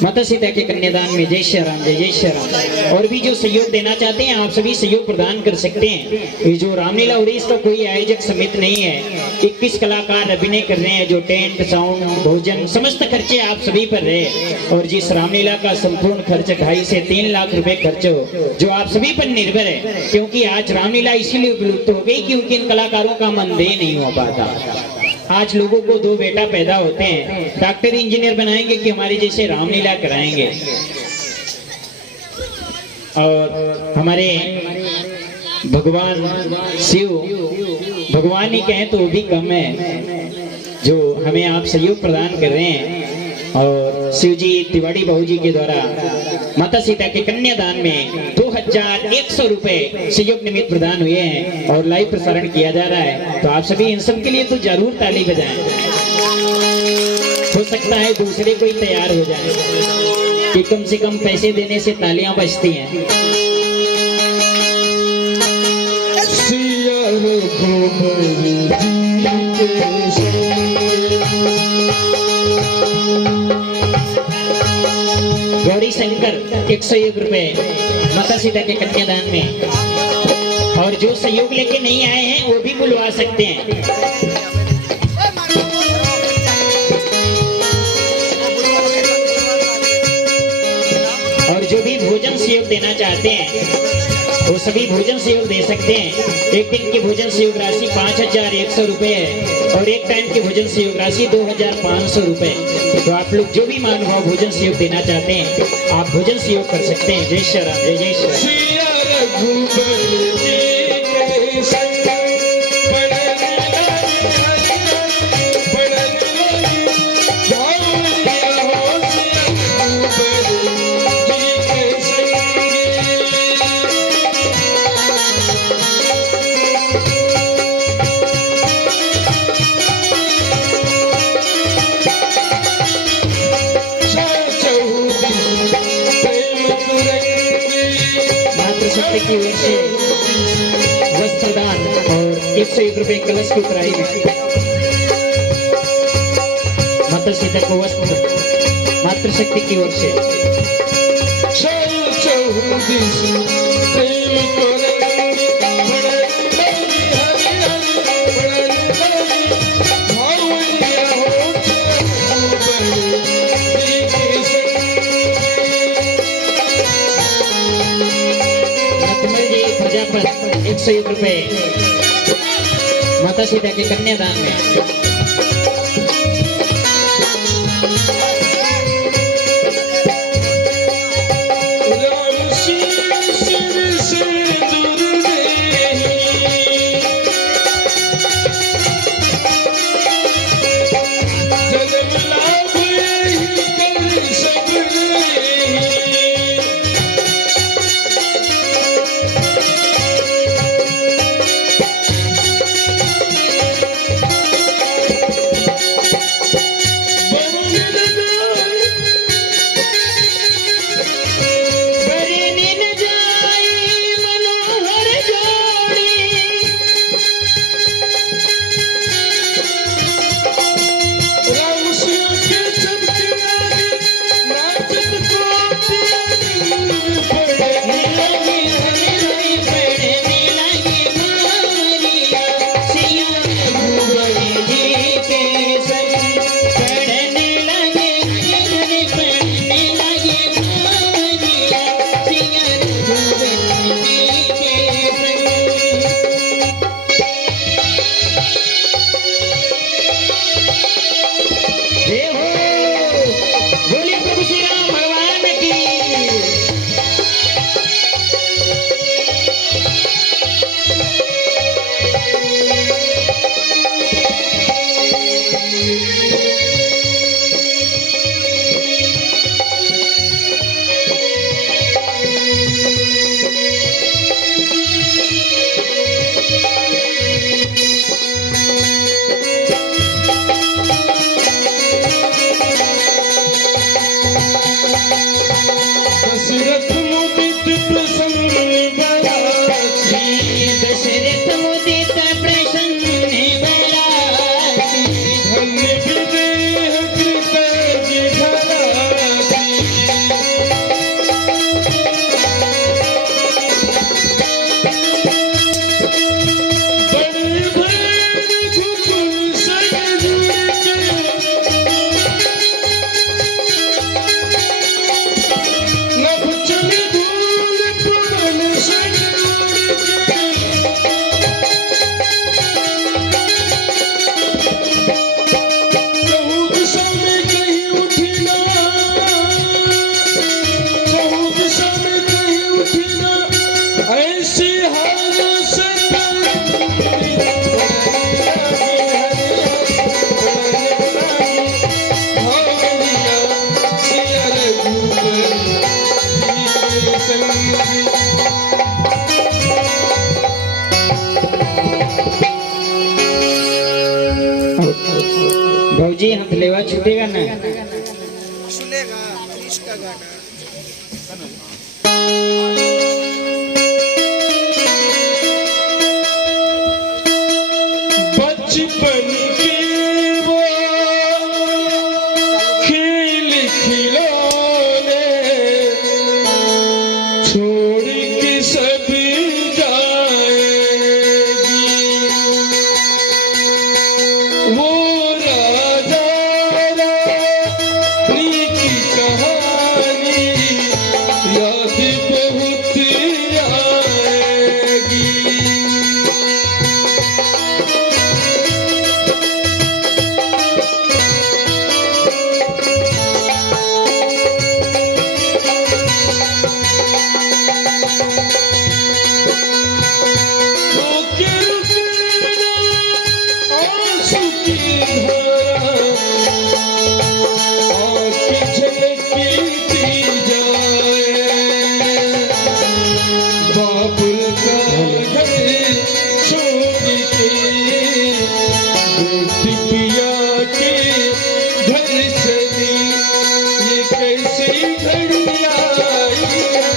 माता सीता के कन्यादान में। जय श्री राम, जय श्री राम। और भी जो सहयोग देना चाहते हैं आप सभी सहयोग प्रदान कर सकते हैं। ये जो रामलीला हो रही है इसका कोई आयोजक समिति नहीं है। 21 कलाकार अभिनय कर रहे हैं, जो टेंट, साउंड, भोजन समस्त खर्चे आप सभी पर रहे। और जिस रामलीला का संपूर्ण खर्च 2.5 से 3 लाख रुपए खर्च हो, जो आप सभी पर निर्भर है। क्योंकि आज रामलीला इसीलिए विलुप्त हो गई क्योंकि इन कलाकारों का मनदेह नहीं हो पाता। आज लोगों को 2 बेटा पैदा होते हैं, डॉक्टर इंजीनियर बनाएंगे कि हमारे जैसे रामलीला कराएंगे। और हमारे भगवान शिव, भगवान ही कहें तो वो भी कम है, जो हमें आप सहयोग प्रदान कर रहे हैं। और शिव जी तिवाड़ी बहू जी के द्वारा माता सीता के कन्यादान में 2100 रुपए सहयोग निमित्त प्रदान हुए हैं और लाइव प्रसारण किया जा रहा है। तो आप सभी इन सब के लिए तो जरूर ताली बजाएं। हो सकता है दूसरे कोई तैयार हो जाए कि कम से कम पैसे देने से तालियां बजती हैं। गौरी शंकर 101 रुपए माता सीता के कन्यादान में। और जो सहयोग लेके नहीं आए हैं वो भी बुलवा सकते हैं। और जो भी भोजन सहयोग देना चाहते हैं वो सभी भोजन सहयोग दे सकते हैं। एक दिन की भोजन सहयोग राशि 5100 रुपए है और एक टाइम की भोजन सहयोग राशि 2500 रुपए। तो आप लोग जो भी महानुभाव भोजन सहयोग देना चाहते हैं आप भोजन सहयोग कर सकते हैं। जय श्री राम, जय जय श्री की ओर से वस्त्रदान और 101 रुपए कलश की उतराई माता सीता को वस्त्र मातृशक्ति की ओर से। प्रजापत 101 रुपए माता सीता के कन्यादान में। दशरथ मुदित प्रसन्न बराती, दशरथ मुदित प्रसन्न बराती, धन्य विदेह कृतज घराती। बड़े बड़े रघुकुल संग जुड़ के, नभ चल धूल पवन संग उड़ के। चहु दिशा में कहीं उठी ना, चहु दिशा में कहीं उठी ना, ऐसी हाल से भौजी हथलेवा छूटेगा ना। बचपन के वो खेल खिलौने छोड़ के सब जाएगी, वो राजा रानी की कहानी याद बहुत आएगी। रोके रुकना आंसू की धारा, आँख झलकती जाए, बाबुल का घर छोड़ के, बेटी पिया के घर चली, ये कैसी घड़ी आई है,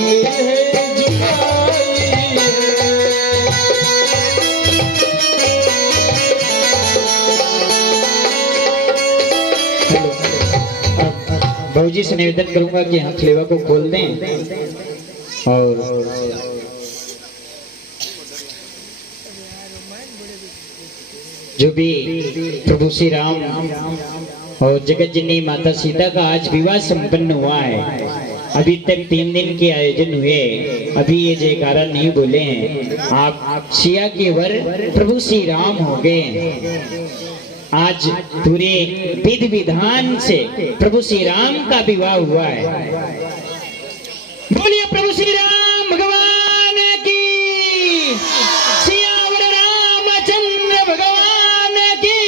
मिलन है जुदाई है। भौजी से निवेदन करूंगा कि हथलेवा को खोल दें और जो भी प्रभु श्री राम और जगत जननी माता सीता का आज विवाह संपन्न हुआ है। अभी तक 3 दिन के आयोजन हुए, अभी ये जयकारा नहीं बोले हैं। आप सिया के वर प्रभु श्री राम हो गए हैं। आज पूरे विधि विधान से प्रभु श्री राम का विवाह हुआ है। बोलिए प्रभु श्री राम भगवान की, सियावर रामचंद्र भगवान की,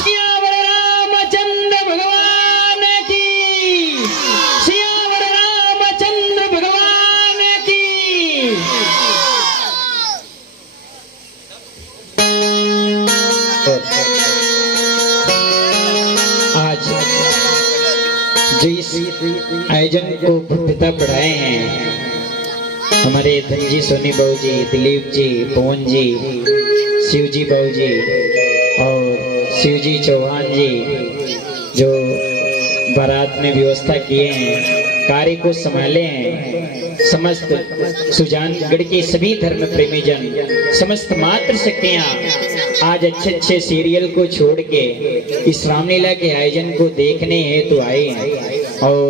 सियावर रामचंद्र भगवान की, सियावर रामचंद्र भगवान की। आज जो इस आयोजन को भव्यता बढ़ाए हैं हमारे धनजी सोनी बाबू जी, दिलीप जी, पवन जी, शिवजी बाबू जी और शिवजी चौहान जी, जो बारात में व्यवस्था किए हैं, कार्य को संभाले हैं। समस्त सुजानगढ़ के सभी धर्म प्रेमी जन, समस्त मातृ शक्तियां आज अच्छे अच्छे सीरियल को छोड़ के इस रामलीला के आयोजन को देखने हेतु आए हैं और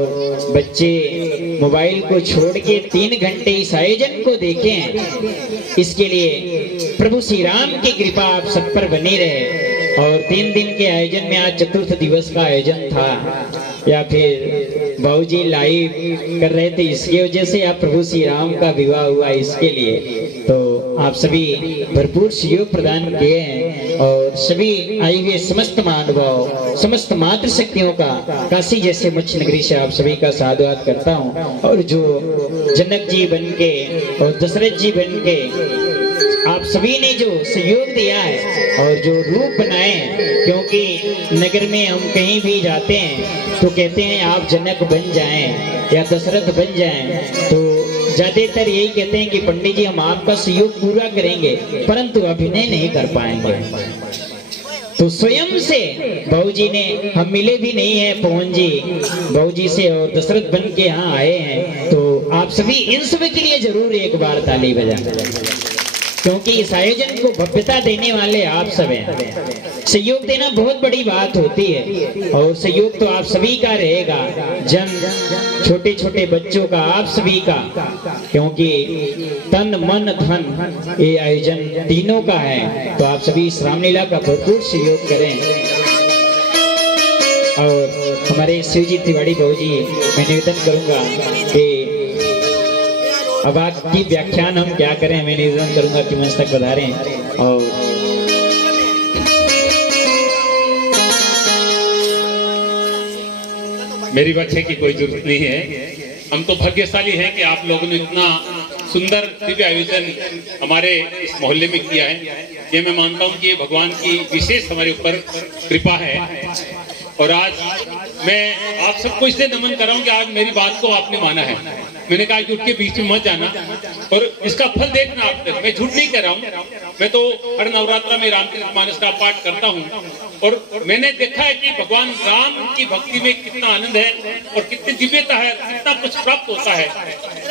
बच्चे मोबाइल को छोड़ के 3 घंटे इस आयोजन को देखे हैं। इसके लिए प्रभु श्री राम की कृपा आप सब पर बनी रहे। और 3 दिन के आयोजन में आज चतुर्थ दिवस का आयोजन था, या फिर बाबूजी लाइव कर रहे थे, इसकी वजह से आप प्रभु श्री राम का विवाह हुआ। इसके लिए तो आप सभी भरपूर सहयोग प्रदान किए हैं और सभी आई हुए समस्त महानुभाव, समस्त मातृ शक्तियों का काशी जैसे मुच्छ नगरी से आप सभी का साधुवाद करता हूँ। और जो जनक जी बन के और दशरथ जी बन के आप सभी ने जो सहयोग दिया है और जो रूप बनाए हैं, क्योंकि नगर में हम कहीं भी जाते हैं तो कहते हैं आप जनक बन जाएं या दशरथ बन जाएं, तो ज्यादातर यही कहते हैं कि पंडित जी हम आपका सहयोग पूरा करेंगे परंतु अभिनय नहीं कर पाएंगे। तो स्वयं से बहू जी ने, हम मिले भी नहीं है पवन जी बहू जी से और दशरथ बन के यहाँ आए हैं, तो आप सभी इन सब के लिए जरूर एक बार ताली बजा, क्योंकि इस आयोजन को भव्यता देने वाले आप सब हैं। सहयोग देना बहुत बड़ी बात होती है और सहयोग तो आप सभी का रहेगा, छोटे छोटे बच्चों का, आप सभी का, क्योंकि तन मन धन ये आयोजन तीनों का है। तो आप सभी इस रामलीला का भरपूर सहयोग करें। और हमारे शिवजी तिवारी बहू जी, मैं निवेदन करूंगा कि अब आपकी व्याख्यान हम क्या करें, मैं निवेदन करूंगा कि मंच तक पधारें। और मेरी बच्चे की कोई जरूरत नहीं है, हम तो भाग्यशाली हैं कि आप लोगों ने इतना सुंदर दिव्य आयोजन हमारे इस मोहल्ले में किया है। ये मैं मानता हूँ कि ये भगवान की विशेष हमारे ऊपर कृपा है। और आज मैं आप सबको इसलिए नमन कर रहा हूँ कि आज मेरी बात को आपने माना है। मैंने कहा कि उठ के बीच में मत जाना और इसका फल देखना आप तक। मैं झूठ नहीं कह रहा हूँ, मैं तो हर नवरात्रा में रामचरितमानस का पाठ करता हूँ और मैंने देखा है कि भगवान राम की भक्ति में कितना आनंद है और कितनी दिव्यता है, कितना कुछ प्राप्त होता है।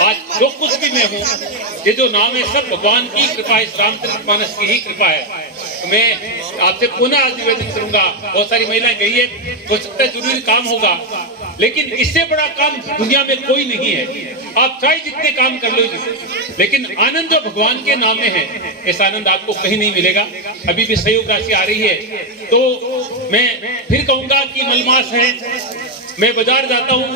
आज जो कुछ भी मैं हूँ, ये जो नाम है सब भगवान की कृपा, इस रामचरितमानस की ही कृपा है। तो मैं आपसे पुनः निवेदन करूंगा, बहुत सारी महिलाएं गई है, हो सकता है जरूरी काम होगा, लेकिन इससे बड़ा काम दुनिया में कोई नहीं है। आप चाहे जितने काम कर लो, लेकिन आनंद जो भगवान के नाम में है, ऐसा आनंद आपको कहीं नहीं मिलेगा। अभी भी सहयोग राशि आ रही है, तो मैं फिर कहूंगा कि मलमास है। मैं बाजार जाता हूँ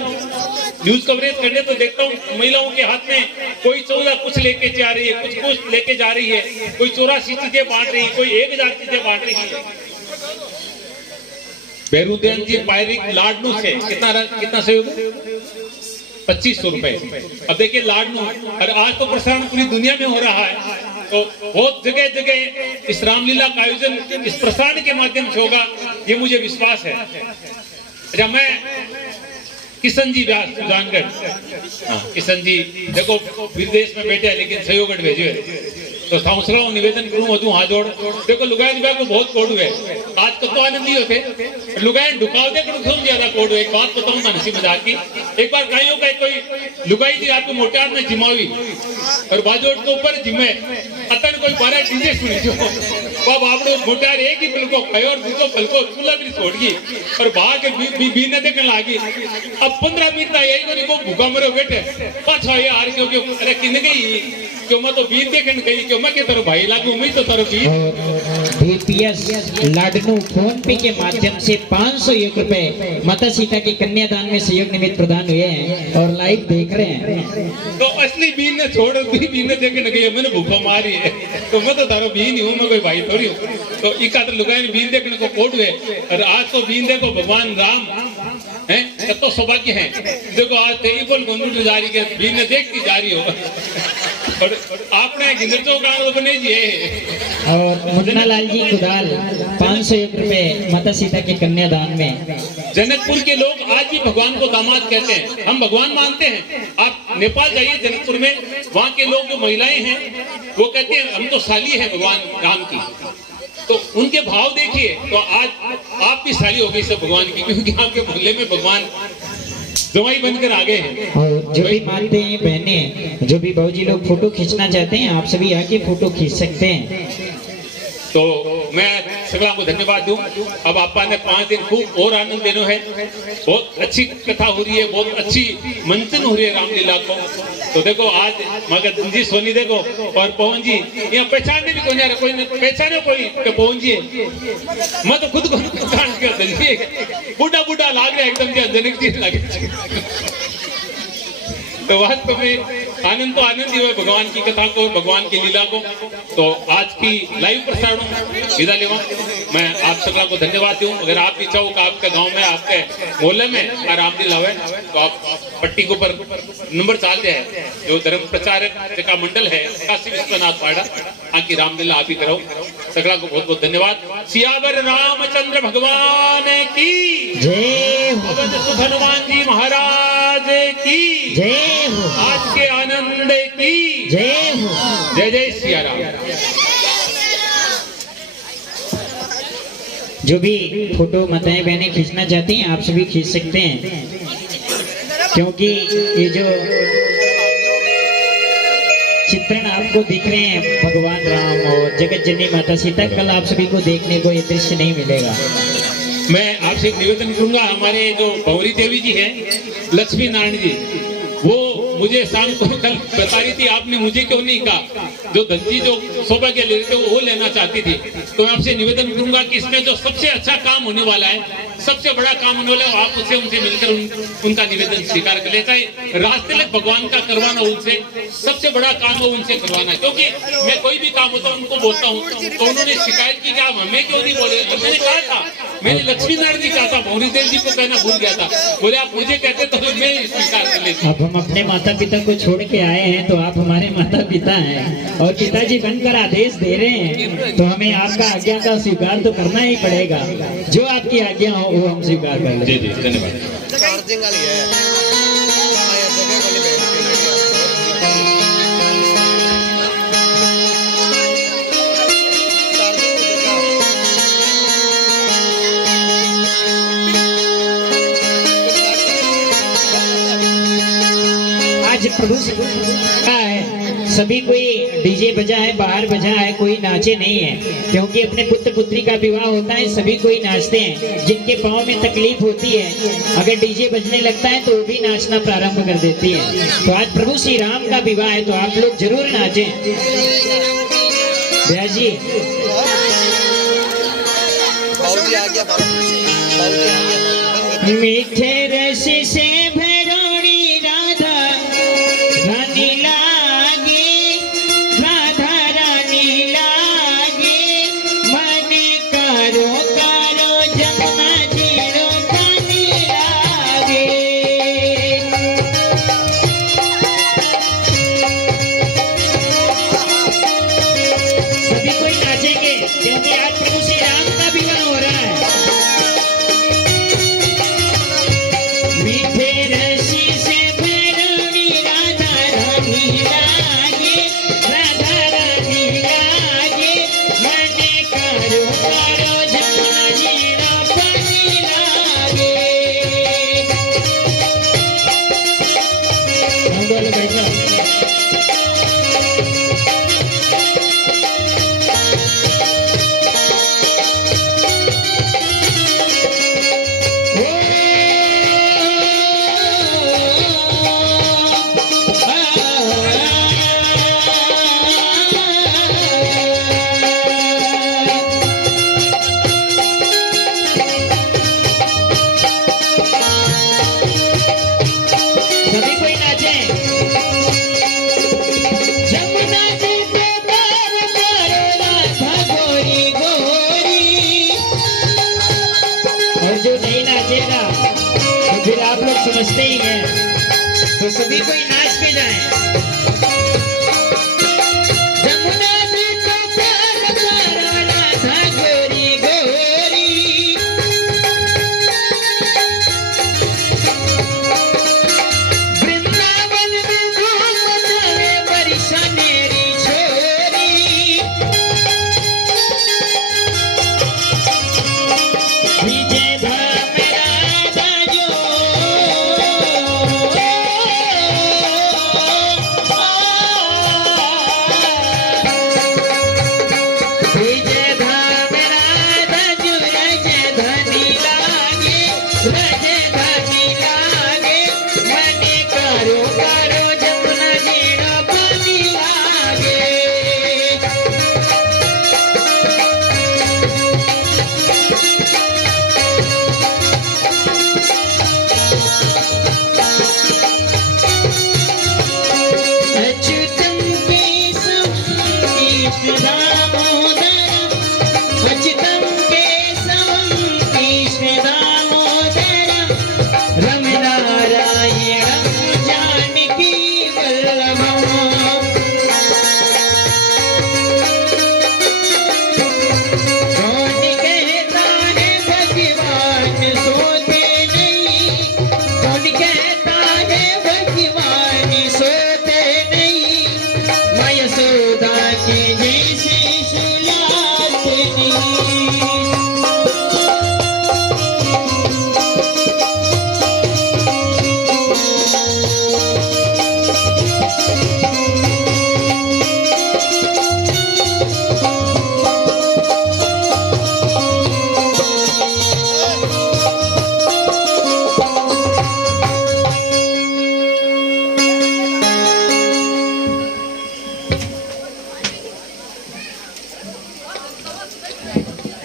न्यूज कवरेज करने, तो देखता हूँ महिलाओं के हाथ में कोई 14 कुछ लेके जा रही है, कुछ लेके जा रही है, कोई 84 चीजें बांट रही है, कोई 1000 चीजें बांट रही है। बेरुद्दीन जी पायरिक लाडनू से कितना सहयोग, 2500 रुपए। अब देखिए लाडनू, और आज तो प्रसारण पूरी दुनिया में हो रहा है, तो बहुत जगह जगह इस रामलीला का आयोजन इस प्रसारण के माध्यम से होगा, ये मुझे विश्वास है। जब मैं किशन जी व्यास सुजानगढ़, किशन जी देखो विदेश में बैठे हैं लेकिन सहयोग भेजे, तो थाउसरा निवेदन करूं हूँ हाथ जोड़। देखो लुगाई दिवा को बहुत कोड हुए, आज कत तो आनंद ही होते लुगाई ढुकाव दे कर ज्यादा कोड हुए। एक बात बताऊं मैं हंसी मजाक की, एक बार कहीं का कोई लुगाई थी आपको मोटार में जिमावी और बाजोड़ के ऊपर जिमे अतन कोई 12 डीजे सुनी जो बाप आपने मोटार एक ही पल को खाए और दूसरो पल को चूल्हा भी छोड़ गई और भाग बी ने देखने लगी। अब 15 मिनट यही को भूखा मरे बैठे पाछा ये हार क्योंकि अरे किन गई क्यों, मैं तो बीन देखने गई क्यों, मैं तेरे भाई लागू मैं तो तेरे बीपीएस लाडनू फोन पे के माध्यम से 501 रुपए माता सीता के कन्यादान में सहयोग निमित्त प्रदान हुए हैं और लाइव देख रहे हैं। तो असली बीन ने छोड़ दी, बीन ने देखने गई, मैंने भूखा मारी है, तो मैं तो तारो बीन ही हूँ, मैं कोई भाई थोड़ी हूँ। तो इकातर लुगाई बीन देखने को कोड हुए और आज तो बीन देखो भगवान राम है, तो सौभाग्य है। देखो आज टेलीफोन गोंदू जा रही है, बीन ने देखती जा रही हो और आपने गिंदरचो गांव बने जी है। और मुन्ना लाल जी कुदाल 501 रुपए माता सीता के कन्यादान में। जनकपुर के लोग आज भी भगवान को दामाद कहते हैं, हम भगवान मानते हैं। आप नेपाल जाइए जनकपुर में, वहाँ के लोग जो महिलाएं हैं वो कहते हैं हम तो साली है भगवान राम की। तो उनके भाव देखिए, तो आज आप भी साली हो गई सब भगवान की, क्योंकि आपके मोहल्ले में भगवान जवाई बनकर आ गए हैं। और जो भी मानते हैं बहने, जो भी भाजी लोग फोटो खींचना चाहते हैं, आप सभी आके फोटो खींच सकते हैं। तो मैं सगला को धन्यवाद दूं। अब आपा ने 5 दिन खूब और आनंद देना है, बहुत अच्छी कथा हो रही है, बहुत अच्छी मंथन हो रही है रामलीला को। तो देखो आज मगर जी सोनी देखो और पवन जी यहाँ पहचानने भी कोई पहचाने कोई तो पवन जी मैं तो खुद को पहचान के बूढ़ा बूढ़ा लाग रहा है एकदम जनक जी लगे। तो वास्तव में आनंद तो आनंद ही हुआ भगवान की कथा को, भगवान की लीला को। तो आज की लाइव प्रसारण विदा लेवा मैं आप सबका को धन्यवाद दूं। अगर आप भी चाहो कि आपके गांव में, आपके मोहल्ले में रामलीला हुए तो आप पट्टी के ऊपर नंबर चाल दिया है, जो धर्म प्रचारक का मंडल है काशी विश्वनाथ पाड़ा, आकी रामलीला आप ही करो। सगड़ा को बहुत बहुत धन्यवाद। सियावर रामचंद्र भगवान की जय हो, पवन सुत हनुमान जी महाराज की जय हो, आज के आनंद की जय हो। जय जय सिया राम। जो भी फोटो माताएं बहनें खींचना चाहती हैं आप सभी खींच सकते हैं, क्योंकि ये जो चित्रण आपको दिख रहे हैं भगवान राम और जगत जननी माता सीता, कल आप सभी को देखने को ये दृश्य नहीं मिलेगा। मैं आपसे एक निवेदन करूंगा, हमारे जो भंवरी देवी जी हैं लक्ष्मी नारायण जी, वो मुझे शाम को कल बता रही थी, आपने मुझे क्यों नहीं कहा, जो धनजी जो सौभाग्य ले रहे थे वो लेना चाहती थी। तो मैं आपसे निवेदन करूंगा कि इसमें जो सबसे अच्छा काम होने वाला है, सबसे बड़ा काम होने वाला है, आप उससे उनसे मिलकर उनका निवेदन स्वीकार कर ले। चाहे रास्ते में भगवान का करवाना उनसे सबसे बड़ा काम हो, उनसे करवाना है। क्योंकि मैं कोई भी काम होता है उनको बोलता हूँ, तो उन्होंने शिकायत की कि आप हमें क्यों नहीं बोले। मैंने कहा था, मैंने लक्ष्मी नारायण जी कहा था, भंवरी देवी जी को कहना भूल गया था, बोले आप मुझे कहते तो मैं स्वीकार कर लेती। अब हम अपने माता पिता को छोड़ के आए हैं तो आप हमारे माता पिता हैं और पिताजी बनकर आदेश दे रहे हैं, तो हमें आपका आज्ञा का स्वीकार तो करना ही पड़ेगा। जो आपकी आज्ञा हो वो हम स्वीकार कर लेंगे। जी जी धन्यवाद। आज प्रभु का है, सभी कोई डीजे बजा है, बाहर बजा है, कोई नाचे नहीं है, क्योंकि अपने पुत्र पुत्री का विवाह होता है सभी कोई नाचते हैं। जिनके पाँव में तकलीफ होती है, अगर डीजे बजने लगता है तो वो भी नाचना प्रारंभ कर देती है। तो आज प्रभु श्री राम का विवाह है, तो आप लोग जरूर नाचें। भैया जी मीठे रस से भरोड़ी राधा रानी लागे, राधा रानी लागे, मन कारो कारो जमुना जीरो पानी लागे। सभी कोई नाचेंगे क्योंकि आज प्रभु श्री राम का विवाह हो रहा है। मीठे रसी से भरोड़ी राधा रानी लागे, राधा रानी लागे, मन कारो कारो जमुना जीरो पानी लागे। बोलो बैठो। सभी कोई नाचे। जमुना जी पे तार मारो राधा गोरी गोरी। और जो नहीं नाचेगा तो फिर आप लोग समझते ही हैं, तो सभी कोई नाच के जाएं। जमुना जी पे तार मारो राधा गोरी गोरी। वृंदावन में धूम मचावे बरसानेरी छोरी। विजय धाम राधा जो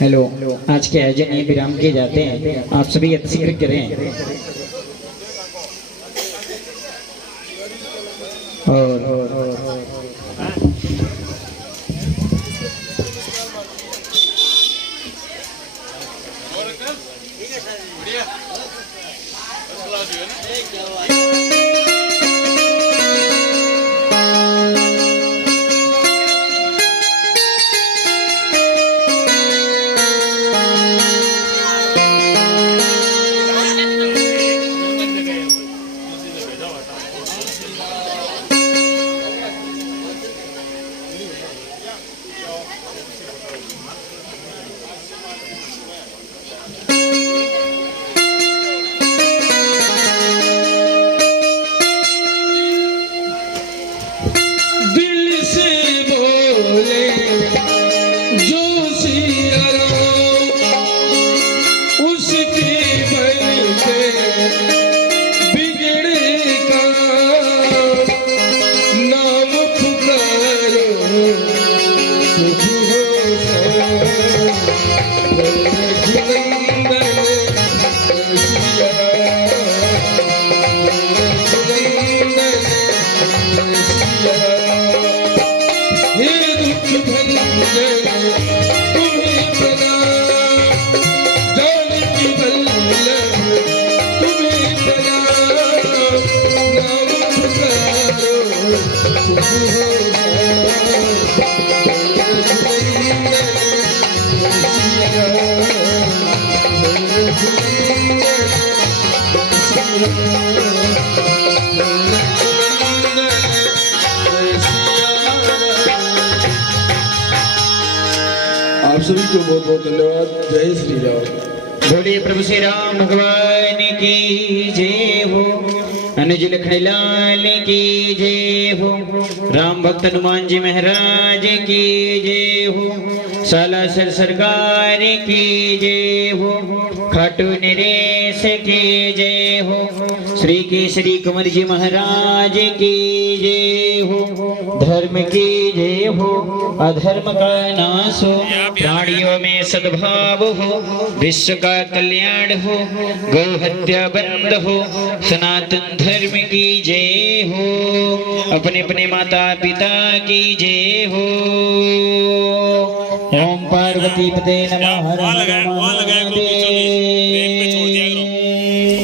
हेलो, आज के आयोजन ये विराम किए जाते हैं, आप सभी अतिशीघ्र करें। और दिल से बोले जो सिया राम, उसके बल पे बिगड़े का नाम पुकारो, शुभ हो रघुनंदन सिया, रघुनंदन सिया। हे दुख भंजन तुम्हें प्रणाम, जानकी वल्लभ तुम्हें प्रणाम, नाम पुकारो शुभ हो सिया, आप सभी को बहुत बहुत धन्यवाद। जय श्री राम। बोलिए प्रभु श्री राम भगवान की जय हो, अनुज लखन लाल की जय हो, राम भक्त हनुमान जी महाराज की जय हो, सालासर सरकार की जय हो, खाटू नरेश की जय हो, श्री केसरी कुंवर जी महाराज की जय हो, धर्म की जय हो, अधर्म का नाश हो, प्राणियों में सद्भाव हो, विश्व का कल्याण हो, गौ हत्या बंद हो, सनातन धर्म की जय हो, अपने अपने माता पिता की जय हो। ओम पार्वती पते नमः। हर हर महादेव।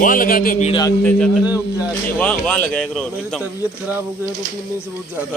वहाँ लगाते हो, भीड़ आते जाते वहाँ लगाया करो एकदम। तबीयत खराब हो गई है तो पीने से बहुत ज्यादा